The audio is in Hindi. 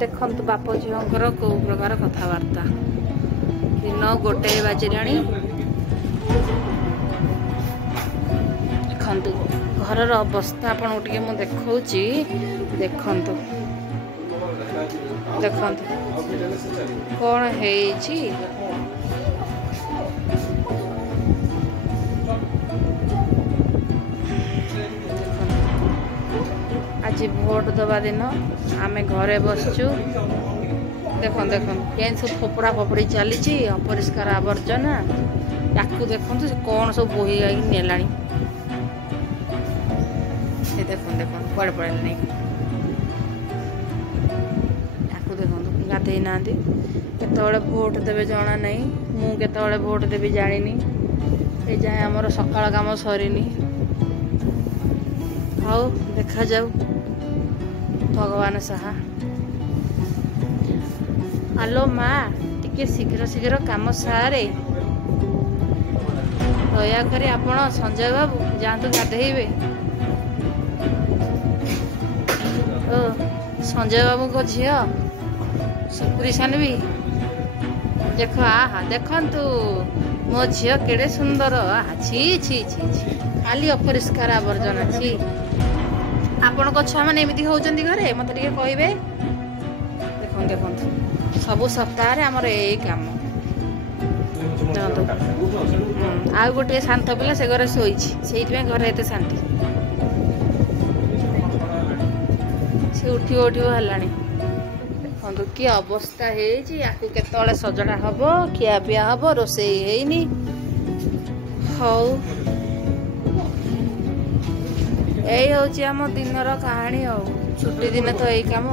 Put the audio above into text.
देखंतु बाप झीवर कौ प्रकार कथबार्ता दिन 1 बाजिलाणी देखंतु घर अवस्था आपन टिके मु देखौची देखंतु देखंतु कौन हेची आज भोट दबा दिन आमे घरे बसचु देखो देखो केन सब फोपड़ा फोपड़ी चली अपरिष्कार आवर्जना याकू देखो कौन सब बोही नेलाणी देखो देखो पड़े पड़े नहीं याकू देखो गाधे ना केतबले भोट देवे जना नहीं मु केतबले भोट देवी जानी ए जाए आमर सकाळ काम सरीनी आओ देखा जाऊ भगवान साहा आलो माँ टिके शीघ्र शीघ्र काम सारे दयाक आपण संजय बाबू जातु गाधेबे ओ संजय बाबू को झील सुपुरी सानवी देख आहा देखंतु मो झील केड़े सुंदर आहा छी छी छी छी खाली अपरिष्कार आवर्जना छी आपण को छुआ मैंने एमती होउचंदी घरे मत टिके कहबे देखो देखो सब सप्ताह आमर यही काम आउ गोटे शांत पिला से घरे शोई घर एत शांति से उठ है देखो कि अवस्था है सजड़ा हम खिया पिया हम रोसे है हौ यही हूँ आम दिनर कहानी आ छुट्टी दिन तो यही काम आ